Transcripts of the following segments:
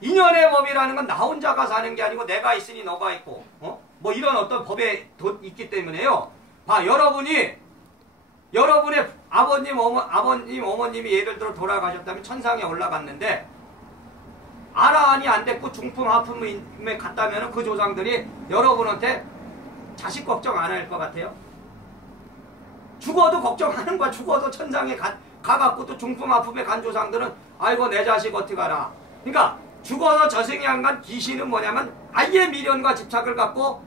인연의 법이라는 건 나 혼자가 사는 게 아니고 내가 있으니 너가 있고 뭐 이런 어떤 법에 있기 때문에요. 봐, 여러분의 아버님, 어머님이 예를 들어 돌아가셨다면 천상에 올라갔는데 아라한이 안 됐고 중풍 하품에 갔다면 그 조상들이 여러분한테 자식 걱정 안 할 것 같아요? 죽어도 걱정하는 거야. 죽어도 천상에 가갖고 또 중풍 하품에 간 조상들은 아이고 내 자식 어떡하나. 그러니까 죽어서 저승에 안 간 귀신은 뭐냐면 아예 미련과 집착을 갖고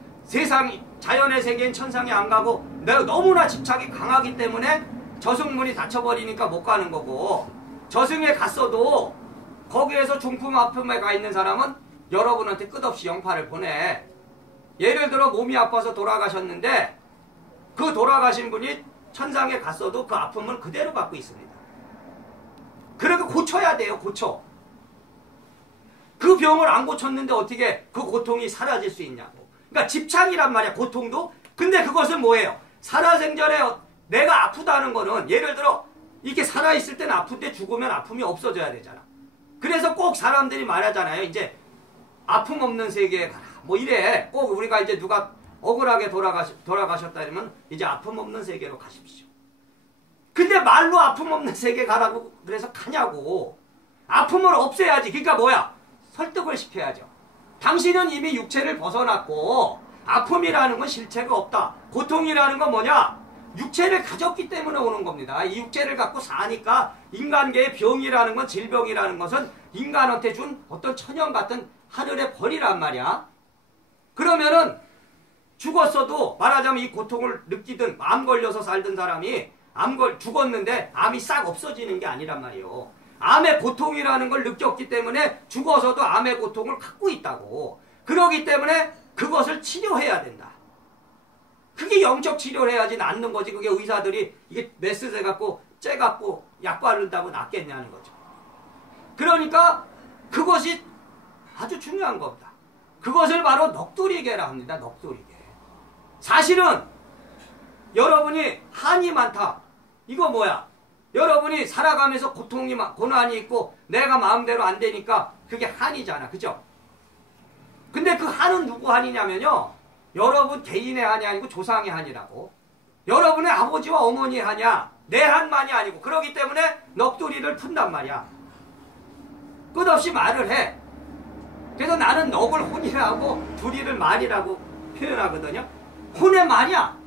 자연의 세계인 천상에 안 가고 내가 너무나 집착이 강하기 때문에 저승문이 닫혀버리니까 못 가는 거고, 저승에 갔어도 거기에서 중풍 아픔에 가 있는 사람은 여러분한테 끝없이 영파를 보내. 예를 들어 몸이 아파서 돌아가셨는데 그 돌아가신 분이 천상에 갔어도 그 아픔을 그대로 갖고 있습니다. 그러니까 고쳐야 돼요. 고쳐. 그 병을 안 고쳤는데 어떻게 그 고통이 사라질 수 있냐고. 그러니까 집착이란 말이야, 고통도. 근데 그것은 뭐예요? 살아생전에 내가 아프다는 거는, 예를 들어 이렇게 살아있을 때는 아픈데 죽으면 아픔이 없어져야 되잖아. 그래서 꼭 사람들이 말하잖아요. 이제 아픔 없는 세계에 가라. 뭐 이래. 꼭 우리가 이제 누가 억울하게 돌아가셨다 그러면 이제 아픔 없는 세계로 가십시오. 근데 말로 아픔 없는 세계 가라고 그래서 가냐고. 아픔을 없애야지. 그러니까 뭐야? 설득을 시켜야죠. 당신은 이미 육체를 벗어났고 아픔이라는 건 실체가 없다. 고통이라는 건 뭐냐? 육체를 가졌기 때문에 오는 겁니다. 이 육체를 갖고 사니까 인간계의 병이라는 건, 질병이라는 것은 인간한테 준 어떤 천연 같은 하늘의 벌이란 말이야. 그러면은 죽었어도 말하자면 이 고통을 느끼든 암 걸려서 살던 사람이 죽었는데 암이 싹 없어지는 게 아니란 말이에요. 암의 고통이라는 걸 느꼈기 때문에 죽어서도 암의 고통을 갖고 있다고. 그러기 때문에 그것을 치료해야 된다. 그게 영적 치료를 해야지 낫는 거지. 그게 의사들이 이게 메스제 갖고 째 갖고 약 바른다고 낫겠냐는 거죠. 그러니까 그것이 아주 중요한 겁니다. 그것을 바로 넋두리개라 합니다. 넋두리개. 사실은 여러분이 한이 많다. 이거 뭐야? 여러분이 살아가면서 고난이 있고 내가 마음대로 안 되니까 그게 한이잖아. 그죠? 근데 그 한은 누구 한이냐면요, 여러분 개인의 한이 아니고 조상의 한이라고. 여러분의 아버지와 어머니의 한이야. 내 한만이 아니고. 그러기 때문에 넋두리를 푼단 말이야. 끝없이 말을 해. 그래서 나는 넋을 혼이라고 두리를 말이라고 표현하거든요. 혼의 말이야.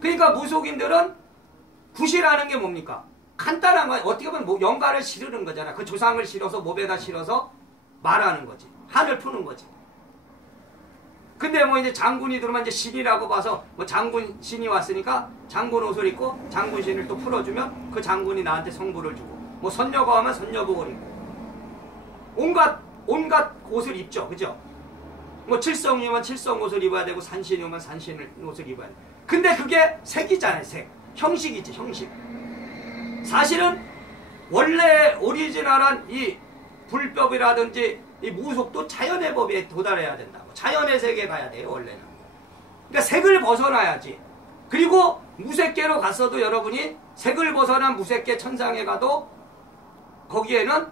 그러니까 무속인들은 굿이라는 게 뭡니까? 간단한 거야. 어떻게 보면 뭐 영가를 실으는 거잖아. 그 조상을 실어서 몸에다 실어서 말하는 거지. 한을 푸는 거지. 근데 뭐 이제 장군이 들어오면 이제 신이라고 봐서 뭐 장군 신이 왔으니까 장군 옷을 입고 장군 신을 또 풀어주면 그 장군이 나한테 성부를 주고, 뭐 선녀가 오면 선녀복을 입고 온갖 옷을 입죠. 그죠? 뭐 칠성이면 칠성 옷을 입어야 되고 산신이 오면 산신 옷을 입어야 돼. 근데 그게 색이잖아요. 색. 형식이지, 형식. 사실은 원래 오리지널한 이 불법이라든지 이 무속도 자연의 법에 도달해야 된다고. 자연의 세계에 가야 돼요, 원래는. 그러니까 색을 벗어나야지. 그리고 무색계로 갔어도 여러분이 색을 벗어난 무색계 천상에 가도 거기에는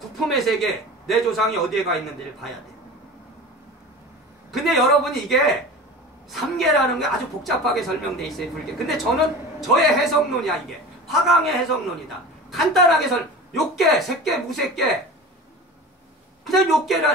부품의 세계, 내 조상이 어디에 가 있는지를 봐야 돼. 근데 여러분이 이게 삼계라는 게 아주 복잡하게 설명돼 있어요, 불계. 근데 저는 저의 해석론이야, 이게. 화강의 해석론이다. 간단하게 욕계, 색계, 무색계. 그냥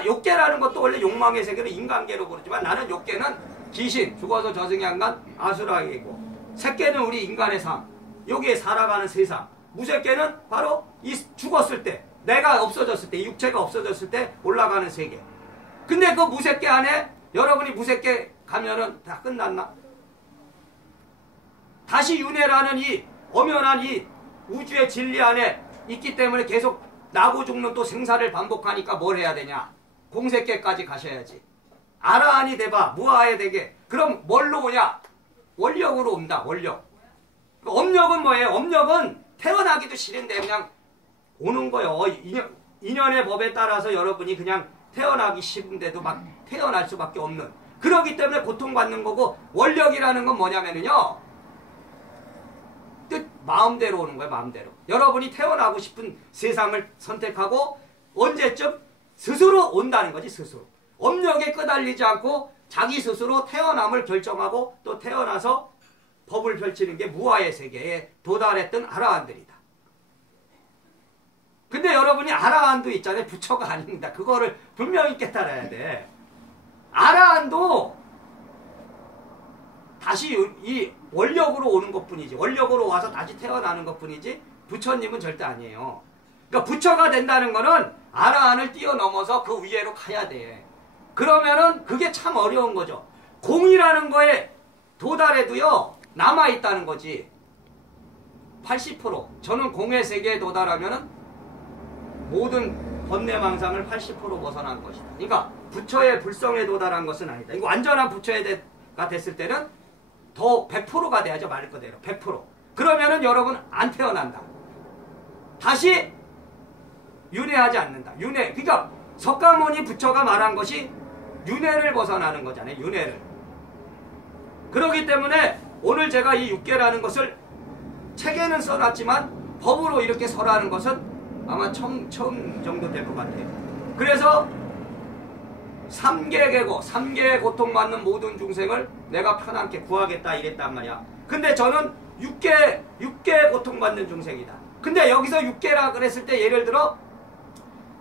욕계라는 것도 원래 욕망의 세계를 인간계로 부르지만 나는 욕계는 귀신, 죽어서 저승에 안 간 아수라계고, 색계는 우리 인간의 삶, 여기에 살아가는 세상, 무색계는 바로 이 죽었을 때, 내가 없어졌을 때, 이 육체가 없어졌을 때 올라가는 세계. 근데 그 무색계 안에 여러분이 무색계 가면은 다 끝났나? 다시 윤회라는 이 엄연한 이 우주의 진리 안에 있기 때문에 계속 나고 죽는 또 생사를 반복하니까 뭘 해야 되냐? 공색계까지 가셔야지. 아라한이 돼봐. 무아에 되게. 그럼 뭘로 오냐? 원력으로 온다. 원력. 업력은 뭐예요? 업력은 태어나기도 싫은데 그냥 오는 거예요. 인연의 법에 따라서 여러분이 그냥 태어나기 싫은데도 막 태어날 수밖에 없는. 그러기 때문에 고통받는 거고, 원력이라는 건 뭐냐면요, 뜻 마음대로 오는 거예요. 마음대로. 여러분이 태어나고 싶은 세상을 선택하고 언제쯤? 스스로 온다는 거지, 스스로. 업력에 끄달리지 않고 자기 스스로 태어남을 결정하고 또 태어나서 법을 펼치는 게 무아의 세계에 도달했던 아라한들이다. 근데 여러분이 아라한도 있잖아요. 부처가 아닙니다. 그거를 분명히 깨달아야 돼. 아라한도 다시 이 원력으로 오는 것뿐이지. 원력으로 와서 다시 태어나는 것뿐이지 부처님은 절대 아니에요. 그러니까 부처가 된다는 거는 아라한을 뛰어넘어서 그 위에로 가야 돼. 그러면은 그게 참 어려운 거죠. 공이라는 거에 도달해도요 남아있다는 거지. 80% 저는 공의 세계에 도달하면은 모든 번뇌망상을 80% 벗어난 것이다. 그러니까 부처의 불성에 도달한 것은 아니다. 이거 완전한 부처가 됐을 때는 더 100%가 돼야죠. 말 그대로 100%. 그러면은 여러분 안 태어난다. 다시 윤회하지 않는다. 윤회. 그러니까 석가모니 부처가 말한 것이 윤회를 벗어나는 거잖아요. 윤회를. 그렇기 때문에 오늘 제가 이 육계라는 것을 책에는 써놨지만 법으로 이렇게 설하는 것은 아마 처음 정도 될 것 같아요. 그래서 3계계고 3계에 고통받는 모든 중생을 내가 편안케 구하겠다 이랬단 말이야. 근데 저는 6계 고통받는 중생이다. 근데 여기서 6계라 그랬을 때 예를 들어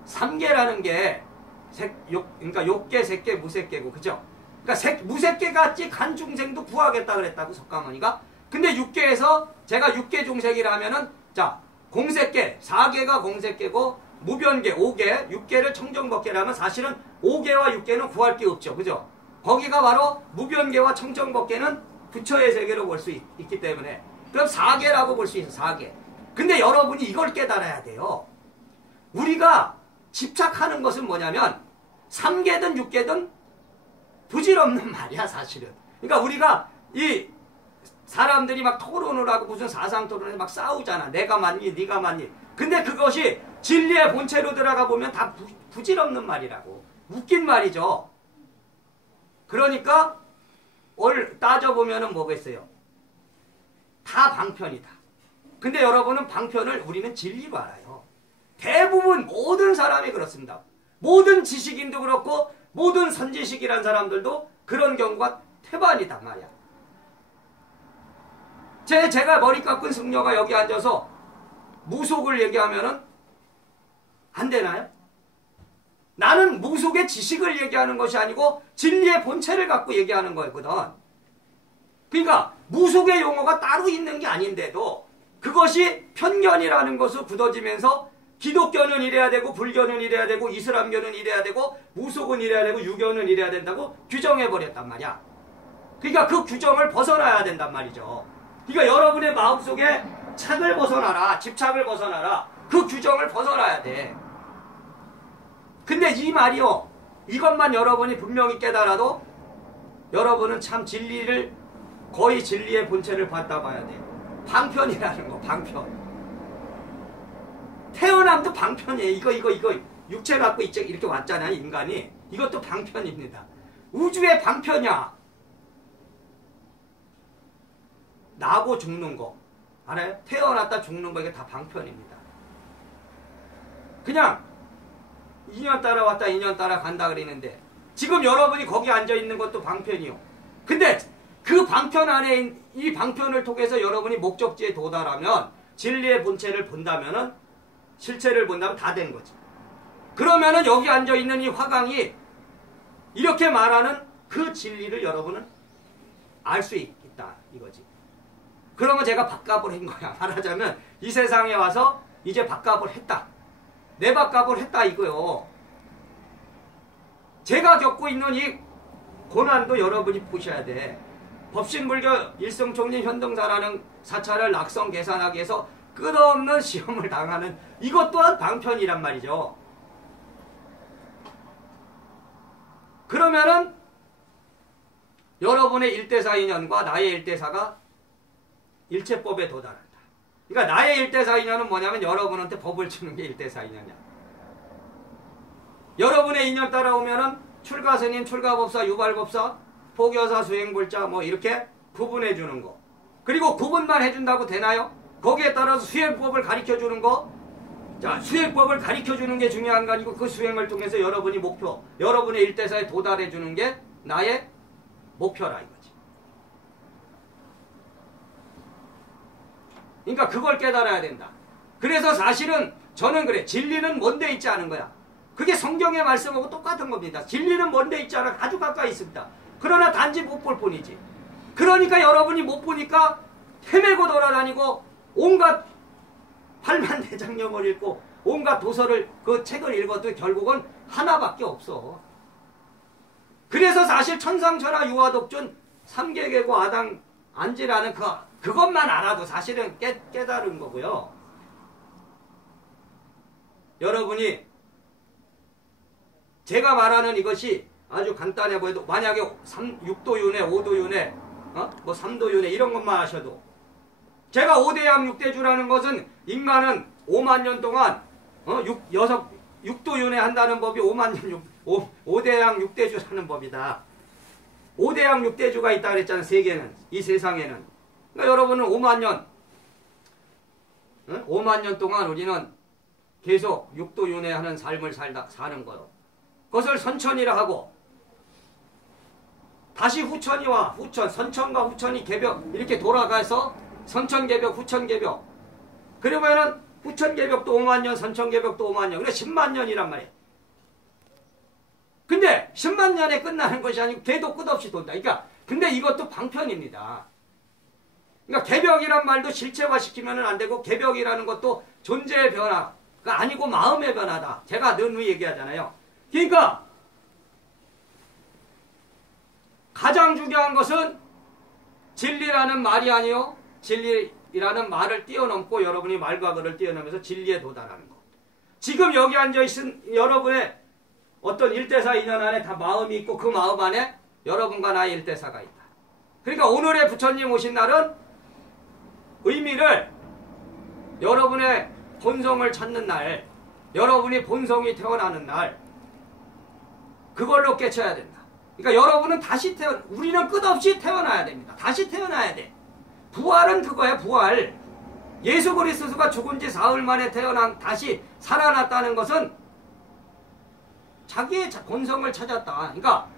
3계라는 게 그러니까 욕계, 색계, 무색계고 그죠? 그러니까 무색계같이 간 중생도 구하겠다 그랬다고 석가모니가. 근데 6계에서 제가 6계 중생이라면은 자 공색계, 4계가 공색계고 무변계, 5계, 6계를 청정법계라면 사실은 5계와 6계는 구할 게 없죠. 그죠? 거기가 바로 무변계와 청정법계는 부처의 세계로 볼 수 있기 때문에 그럼 4계라고 볼 수 있어. 4계. 근데 여러분이 이걸 깨달아야 돼요. 우리가 집착하는 것은 뭐냐면 3계든 6계든 부질없는 말이야 사실은. 그러니까 우리가 이 사람들이 막 토론을 하고 무슨 사상토론에 막 싸우잖아. 내가 맞니 네가 맞니. 근데 그것이 진리의 본체로 들어가 보면 다 부질없는 말이라고. 웃긴 말이죠. 그러니까 따져보면 뭐겠어요. 다 방편이다. 근데 여러분은 방편을 우리는 진리로 알아요. 대부분 모든 사람이 그렇습니다. 모든 지식인도 그렇고 모든 선지식이란 사람들도 그런 경우가 태반이단 말이야. 제가 머리 깎은 승려가 여기 앉아서 무속을 얘기하면은 안 되나요? 나는 무속의 지식을 얘기하는 것이 아니고 진리의 본체를 갖고 얘기하는 거거든. 그러니까 무속의 용어가 따로 있는 게 아닌데도 그것이 편견이라는 것을 굳어지면서 기독교는 이래야 되고 불교는 이래야 되고 이슬람교는 이래야 되고 무속은 이래야 되고 유교는 이래야 된다고 규정해버렸단 말이야. 그러니까 그 규정을 벗어나야 된단 말이죠. 그러니까 여러분의 마음속에 착을 벗어나라. 집착을 벗어나라. 그 규정을 벗어나야 돼. 근데 이 말이요. 이것만 여러분이 분명히 깨달아도 여러분은 참 진리를 거의 진리의 본체를 봤다 봐야 돼. 방편이라는 거. 방편. 태어남도 방편이에요. 이거 육체 갖고 이렇게 왔잖아요. 인간이. 이것도 방편입니다. 우주의 방편이야. 나고 죽는 거 알아요? 태어났다 죽는 거 이게 다 방편입니다. 그냥 2년 따라 왔다 2년 따라 간다 그러는데 지금 여러분이 거기 앉아있는 것도 방편이요. 근데 그 방편 안에 이 방편을 통해서 여러분이 목적지에 도달하면 진리의 본체를 본다면은 실체를 본다면 다 된 거지. 그러면은 여기 앉아있는 이 화강이 이렇게 말하는 그 진리를 여러분은 알 수 있다 이거지. 그러면 제가 밥값을 한 거야. 말하자면 이 세상에 와서 이제 밥값을 했다. 내 밥값을 했다 이거요. 제가 겪고 있는 이 고난도 여러분이 보셔야 돼. 법신불교 일성총린 현등사라는 사찰을 낙성 계산하기 위해서 끝없는 시험을 당하는 이것 또한 방편이란 말이죠. 그러면은 여러분의 일대사 인연과 나의 일대사가 일체법에 도달한다. 그러니까 나의 일대사 인연은 뭐냐면 여러분한테 법을 주는 게 일대사 인연이야. 여러분의 인연 따라오면은 출가스님, 출가법사, 유발법사, 포교사, 수행불자 뭐 이렇게 구분해 주는 거. 그리고 구분만 해준다고 되나요? 거기에 따라서 수행법을 가르쳐 주는 거 자, 수행법을 가르쳐주는 게 중요한 거 아니고 그 수행을 통해서 여러분이 목표, 여러분의 일대사에 도달해주는 게 나의 목표라 이거지. 그러니까 그걸 깨달아야 된다. 그래서 사실은 저는 그래. 진리는 먼데 있지 않은 거야. 그게 성경의 말씀하고 똑같은 겁니다. 진리는 먼데 있지 않아 아주 가까이 있습니다. 그러나 단지 못 볼 뿐이지. 그러니까 여러분이 못 보니까 헤매고 돌아다니고 온갖 팔만대장경을 읽고 온갖 도서를 그 책을 읽어도 결국은 하나밖에 없어. 그래서 사실 천상천하 유아독존 삼계계고 아당 안지라는 그것만 알아도 사실은 깨달은 거고요. 여러분이 제가 말하는 이것이 아주 간단해 보여도 만약에 6도윤회, 5도윤회, 뭐 3도윤회 이런 것만 하셔도 제가 5대양 6대주라는 것은 인간은 5만 년 동안 6도윤회 한다는 법이 5만 년 5대양 6대주라는 법이다. 5대양 6대주가 있다 그랬잖아요. 세계는 이 세상에는. 그러니까 여러분은 5만 년 5만 년 동안 우리는 계속 6도윤회 하는 삶을 사는 거요. 그것을 선천이라 하고 다시 후천이와 후천, 선천과 후천이 개벽 이렇게 돌아가서 선천개벽, 후천개벽. 그러면은 후천개벽도 5만 년, 선천개벽도 5만 년. 그래 10만 년이란 말이에요. 근데 10만 년에 끝나는 것이 아니고 걔도 끝없이 돈다. 그러니까 근데 이것도 방편입니다. 그러니까 개벽이란 말도 실체화시키면 안 되고 개벽이라는 것도 존재의 변화가 아니고 마음의 변화다. 제가 늘 얘기하잖아요. 그러니까 가장 중요한 것은 진리라는 말이 아니요. 진리라는 말을 뛰어넘고 여러분이 말과 글을 뛰어넘어서 진리에 도달하는 것. 지금 여기 앉아있은 여러분의 어떤 일대사 인연 안에 다 마음이 있고 그 마음 안에 여러분과 나의 일대사가 있다. 그러니까 오늘의 부처님 오신 날은 의미를 여러분의 본성을 찾는 날, 여러분이 본성이 태어나는 날, 그걸로 깨쳐야 된다. 그러니까 여러분은 다시 우리는 끝없이 태어나야 됩니다. 다시 태어나야 돼. 부활은 그거야, 부활. 예수 그리스도가 죽은 지 사흘 만에 다시 살아났다는 것은 자기의 본성을 찾았다. 그러니까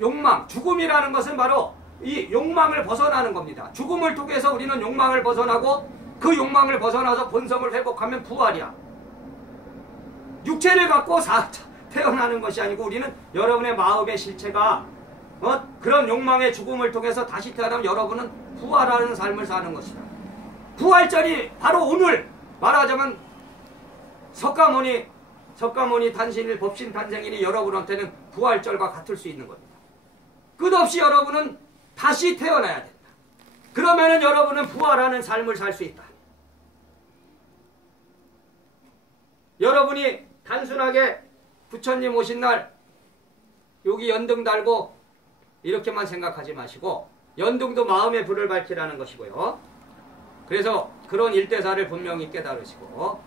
욕망, 죽음이라는 것은 바로 이 욕망을 벗어나는 겁니다. 죽음을 통해서 우리는 욕망을 벗어나고 그 욕망을 벗어나서 본성을 회복하면 부활이야. 육체를 갖고 태어나는 것이 아니고 우리는 여러분의 마음의 실체가 그런 욕망의 죽음을 통해서 다시 태어나면 여러분은 부활하는 삶을 사는 것이다. 부활절이 바로 오늘 말하자면 석가모니 탄신일 법신 탄생일이 여러분한테는 부활절과 같을 수 있는 겁니다. 끝없이 여러분은 다시 태어나야 된다. 그러면은 여러분은 부활하는 삶을 살 수 있다. 여러분이 단순하게 부처님 오신 날 여기 연등 달고 이렇게만 생각하지 마시고 연등도 마음의 불을 밝히라는 것이고요. 그래서 그런 일대사를 분명히 깨달으시고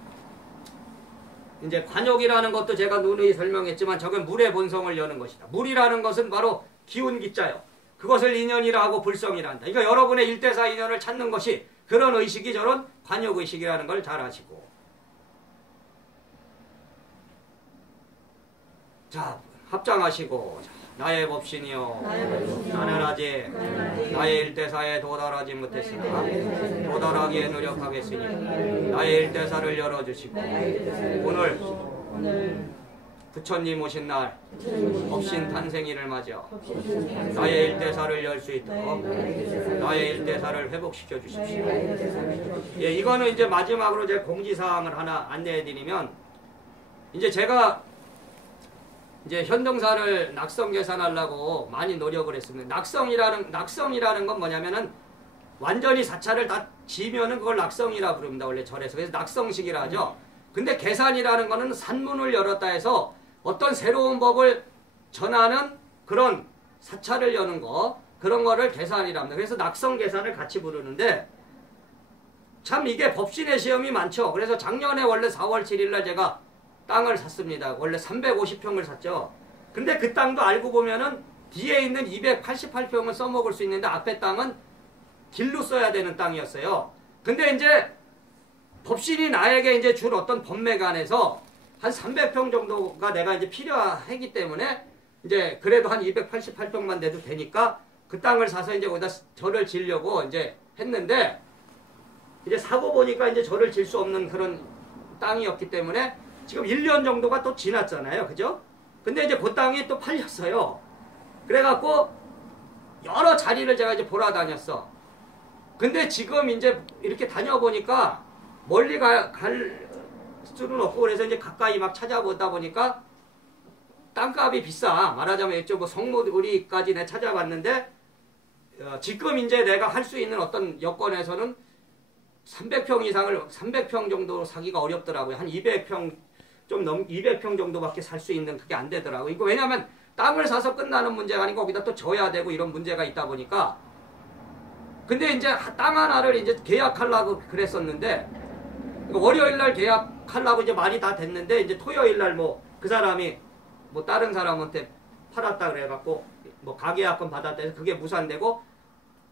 이제 관욕이라는 것도 제가 누누이 설명했지만 저건 물의 본성을 여는 것이다. 물이라는 것은 바로 기운 기자요. 그것을 인연이라 하고 불성이라 한다. 그러니까 여러분의 일대사 인연을 찾는 것이 그런 의식이 저런 관욕의식이라는 걸 잘 아시고. 자, 합장하시고. 나의 법신이여 나는 아직 나의 일대사에 도달하지 못했으나 도달하기에 노력하겠으니 나의 일대사를 열어주시고 오늘 부처님 오신 날 법신 탄생일을 맞아 나의 일대사를 열 수 있도록 나의 일대사를 회복시켜 주십시오. 예, 이거는 이제 마지막으로 제 공지사항을 하나 안내해 드리면 이제 제가 이제 현등사를 낙성 계산하려고 많이 노력을 했습니다. 낙성이라는 건 뭐냐면은 완전히 사찰을 다 지면은 그걸 낙성이라 부릅니다. 원래 절에서. 그래서 낙성식이라 하죠. 근데 계산이라는 거는 산문을 열었다 해서 어떤 새로운 법을 전하는 그런 사찰을 여는 거, 그런 거를 계산이라 합니다. 그래서 낙성 계산을 같이 부르는데 참 이게 법신의 시험이 많죠. 그래서 작년에 원래 4월 7일 날 제가 땅을 샀습니다. 원래 350평을 샀죠. 근데 그 땅도 알고 보면은 뒤에 있는 288평을 써먹을 수 있는데 앞에 땅은 길로 써야 되는 땅이었어요. 근데 이제 법신이 나에게 이제 줄 어떤 법매관에서 한 300평 정도가 내가 이제 필요하기 때문에 이제 그래도 한 288평만 돼도 되니까 그 땅을 사서 이제 거기다 절을 지으려고 이제 했는데 이제 사고 보니까 이제 절을 질 수 없는 그런 땅이었기 때문에 지금 1년 정도가 또 지났잖아요. 그죠? 근데 이제 그 땅이 또 팔렸어요. 그래갖고 여러 자리를 제가 이제 보러 다녔어. 근데 지금 이제 이렇게 다녀보니까 멀리 갈 수는 없고 그래서 이제 가까이 막 찾아보다 보니까 땅값이 비싸. 말하자면 이쪽 뭐 성모우리까지 내가 찾아봤는데 지금 이제 내가 할 수 있는 어떤 여건에서는 300평 이상을 300평 정도 사기가 어렵더라고요. 한 200평 좀 200평 정도밖에 살 수 있는 그게 안 되더라고요. 이거 왜냐면 땅을 사서 끝나는 문제가 아니고 거기다 또 져야 되고 이런 문제가 있다 보니까 근데 이제 땅 하나를 이제 계약하려고 그랬었는데 월요일 날 계약하려고 이제 말이 다 됐는데 이제 토요일 날 뭐 그 사람이 뭐 다른 사람한테 팔았다 그래갖고 뭐 가계약금 받았다 해서 그게 무산되고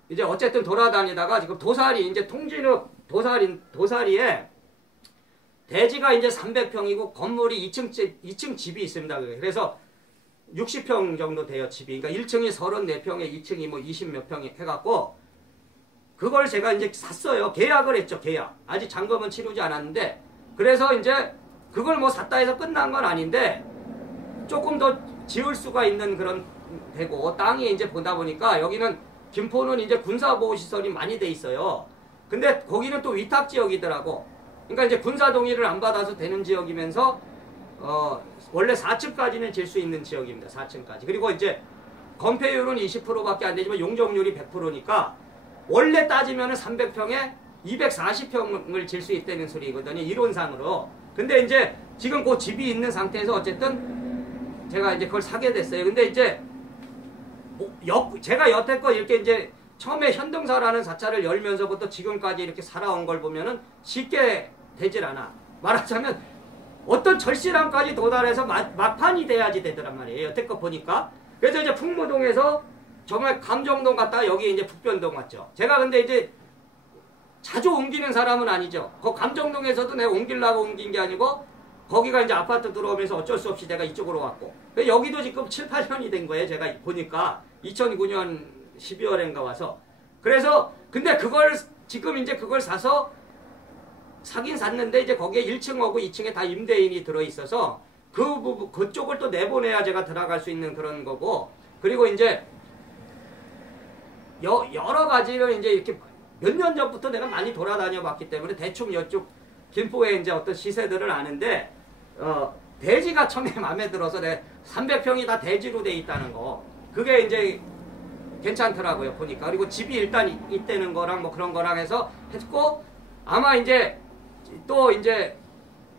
이제 어쨌든 돌아다니다가 지금 도사리 이제 통진읍 도사리에 대지가 이제 300평이고 건물이 2층 집이 있습니다. 그래서 60평 정도 돼요, 집이. 그러니까 1층이 34평에 2층이 뭐 20몇 평 해갖고 그걸 제가 이제 샀어요. 계약을 했죠, 계약. 아직 잔금은 치르지 않았는데 그래서 이제 그걸 뭐 샀다 해서 끝난 건 아닌데 조금 더 지을 수가 있는 그런 되고 땅이 이제 보다 보니까 여기는 김포는 이제 군사보호시설이 많이 돼 있어요. 근데 거기는 또 위탁지역이더라고. 그러니까 이제 군사동의를 안 받아서 되는 지역이면서 원래 4층까지는 질 수 있는 지역입니다. 4층까지. 그리고 이제 건폐율은 20%밖에 안 되지만 용적률이 100%니까 원래 따지면은 300평에 240평을 질 수 있다는 소리거든요. 이론상으로. 근데 이제 지금 그 집이 있는 상태에서 어쨌든 제가 이제 그걸 사게 됐어요. 근데 이제 제가 여태껏 이렇게 이제 처음에 현등사라는 사찰을 열면서부터 지금까지 이렇게 살아온 걸 보면은 쉽게 되질 않아. 말하자면 어떤 절실함까지 도달해서 막판이 돼야지 되더란 말이에요. 여태껏 보니까. 그래서 이제 풍무동에서 정말 감정동 갔다가 여기 이제 북변동 왔죠. 제가 근데 이제 자주 옮기는 사람은 아니죠. 그 감정동에서도 내가 옮기려고 옮긴 게 아니고 거기가 이제 아파트 들어오면서 어쩔 수 없이 내가 이쪽으로 왔고 여기도 지금 7, 8년이 된 거예요. 제가 보니까 2009년 12월인가 와서 그래서 근데 그걸 지금 이제 그걸 사서 사긴 샀는데 이제 거기에 1층하고 2층에 다 임대인이 들어있어서 그쪽을 또 내보내야 제가 들어갈 수 있는 그런 거고 그리고 이제 여러 가지를 이제 이렇게 몇 년 전부터 내가 많이 돌아다녀 봤기 때문에 대충 이쪽 김포의 이제 어떤 시세들을 아는데 대지가 처음에 마음에 들어서 내 300평이 다 대지로 돼 있다는 거 그게 이제 괜찮더라고요 보니까 그리고 집이 일단 있다는 거랑 뭐 그런 거랑 해서 했고 아마 이제 또 이제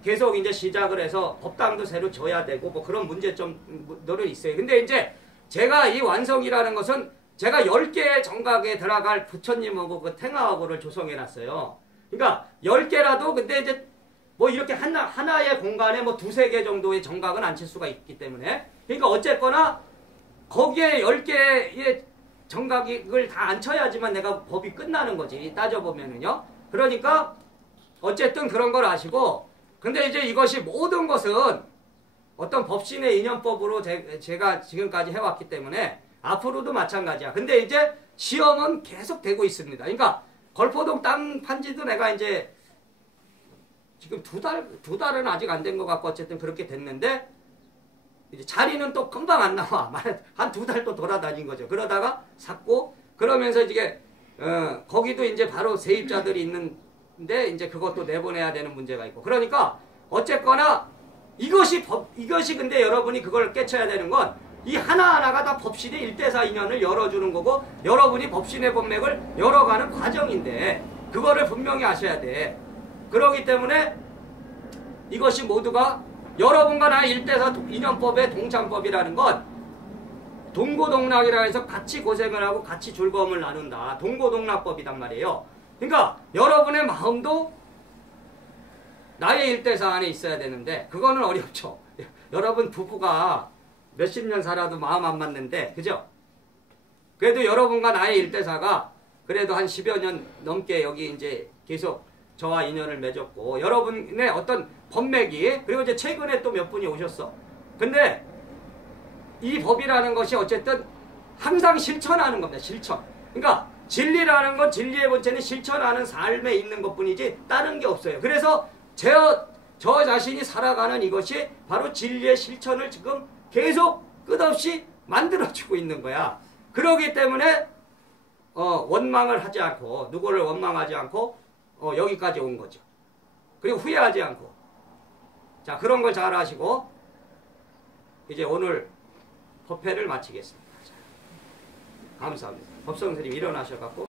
계속 이제 시작을 해서 법당도 새로 져야 되고 뭐 그런 문제점들은 있어요. 근데 이제 제가 이 완성이라는 것은 제가 10개의 정각에 들어갈 부처님하고 그 탱하하고를 조성해 놨어요. 그러니까 10개라도 근데 이제 뭐 이렇게 하나의 공간에 뭐 2-3개 정도의 정각은 안 칠 수가 있기 때문에 그러니까 어쨌거나 거기에 10개의 정각을 다 안 쳐야지만 내가 법이 끝나는 거지 따져보면은요. 그러니까 어쨌든 그런 걸 아시고 근데 이제 이것이 모든 것은 어떤 법신의 인연법으로 제가 지금까지 해왔기 때문에 앞으로도 마찬가지야. 근데 이제 시험은 계속 되고 있습니다. 그러니까 걸포동 땅 판지도 내가 이제 지금 두 달은 아직 안 된 것 같고 어쨌든 그렇게 됐는데 이제 자리는 또 금방 안 나와. 한 2달 또 돌아다닌 거죠. 그러다가 샀고 그러면서 이제 거기도 이제 바로 세입자들이 있는데 이제 그것도 내보내야 되는 문제가 있고 그러니까 어쨌거나 이것이 근데 여러분이 그걸 깨쳐야 되는 건 이 하나하나가 다 법신의 1대4 인연을 열어주는 거고 여러분이 법신의 법맥을 열어가는 과정인데 그거를 분명히 아셔야 돼. 그러기 때문에 이것이 모두가 여러분과 나의 1대4 인연법의 동참법이라는 건 동고동락이라 해서 같이 고생을 하고 같이 즐거움을 나눈다. 동고동락법이란 말이에요. 그러니까 여러분의 마음도 나의 1대4 안에 있어야 되는데 그거는 어렵죠. 여러분 부부가 몇십 년 살아도 마음 안 맞는데 그죠? 그래도 여러분과 나의 1대4가 그래도 한 10여 년 넘게 여기 이제 계속 저와 인연을 맺었고 여러분의 어떤 법맥이 그리고 이제 최근에 또 몇 분이 오셨어. 근데 이 법이라는 것이 어쨌든 항상 실천하는 겁니다. 실천. 그러니까 진리라는 건 진리의 본체는 실천하는 삶에 있는 것뿐이지 다른 게 없어요. 그래서 저 자신이 살아가는 이것이 바로 진리의 실천을 지금 계속 끝없이 만들어주고 있는 거야. 그러기 때문에 원망을 하지 않고 누구를 원망하지 않고 여기까지 온 거죠. 그리고 후회하지 않고. 자, 그런 걸 잘 하시고 이제 오늘 법회를 마치겠습니다. 자, 감사합니다. 법성 스님 일어나셔갖고